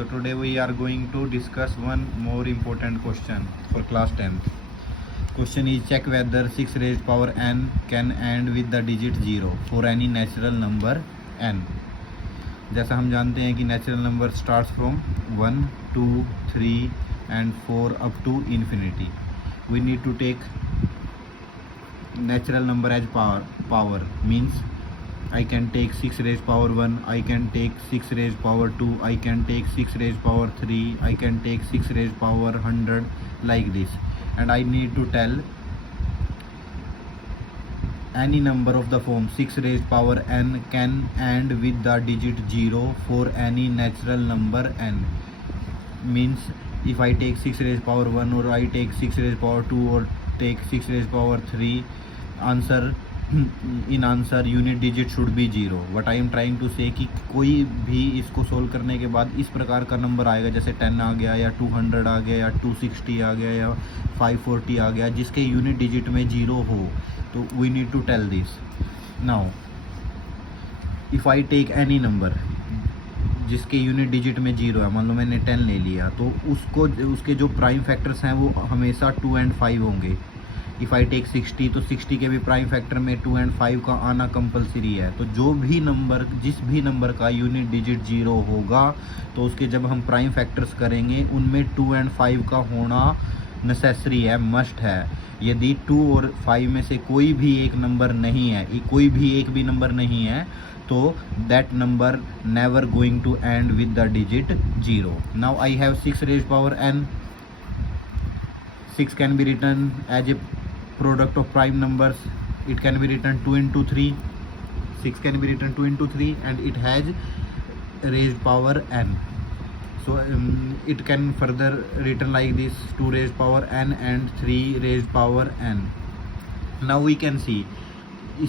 So today we are going to discuss one more important question for class 10th. Question is, check whether 6 raised power n can end with the digit 0 for any natural number n. जैसा हम जानते हैं कि natural number starts from 1, 2, 3 and 4 up to infinity. We need to take natural number as power means I can take 6 raised power 1, I can take 6 raised power 2, I can take 6 raised power 3, I can take 6 raised power 100, like this. And I need to tell any number of the form 6 raised power n can end with the digit 0 for any natural number n. Means if I take 6 raised power 1 or I take 6 raised power 2 or take 6 raised power 3, answer in answer unit digit should be 0. What I am trying to say कि कोई भी इसको solve करने के बाद इस प्रकार का नंबर आएगा, जैसे 10 आ गया या 200 आ गया या 260 आ गया या 540 आ गया, जिसके यूनिट डिजिट में 0 हो, तो we need to tell this. Now if I take any number जिसके यूनिट डिजिट में 0 है, मान लो मैंने 10 ले लिया, तो उसके जो प्राइम फैक्टर्स हैं वो हमेशा 2 and 5 होंगे. इफ़ आई टेक 60 तो 60 के भी प्राइम फैक्टर में 2 and 5 का आना कंपलसरी है. तो जो भी नंबर जिस भी नंबर का यूनिट डिजिट 0 होगा तो उसके जब हम प्राइम फैक्टर्स करेंगे उनमें 2 and 5 का होना नेसेसरी है, मस्ट है. यदि 2 और 5 में से कोई भी एक नंबर नहीं है, कोई भी एक भी नंबर नहीं है, तो that number never going to end with the digit 0. Now I have 6 raised power n. 6 can be written as a product of prime numbers. It can be written 2 into 3. 6 can be written 2 into 3 and it has raised power n. So it can further written like this: 2 raised power n and 3 raised power n. Now we can see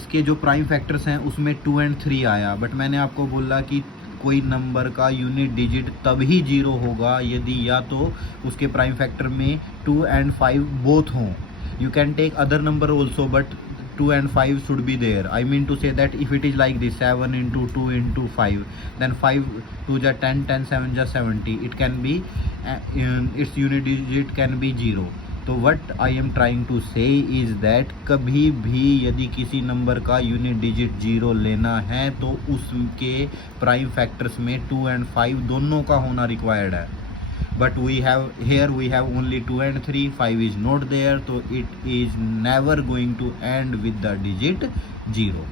इसके जो prime factors हैं उसमें 2 and 3 आया, but मैंने आपको बोला कि कोई नंबर का यूनिट डिजिट तभी 0 होगा यदि या तो उसके प्राइम फैक्टर में 2 and 5 बोथ हों. You can take other number also, but 2 and 5 should be there. I mean to say that if it is like this 7 into 2 into 5, then 5 2 ja 10, 10 7 ja 70, it can be its unit digit can be 0. तो what I am trying to say is that कभी भी यदि किसी number का unit digit 0 लेना है तो उसके प्राइम फैक्टर्स में 2 and 5 दोनों का होना रिक्वायर्ड है. But we have only 2 and 3, 5 is not there, so it is never going to end with the digit 0.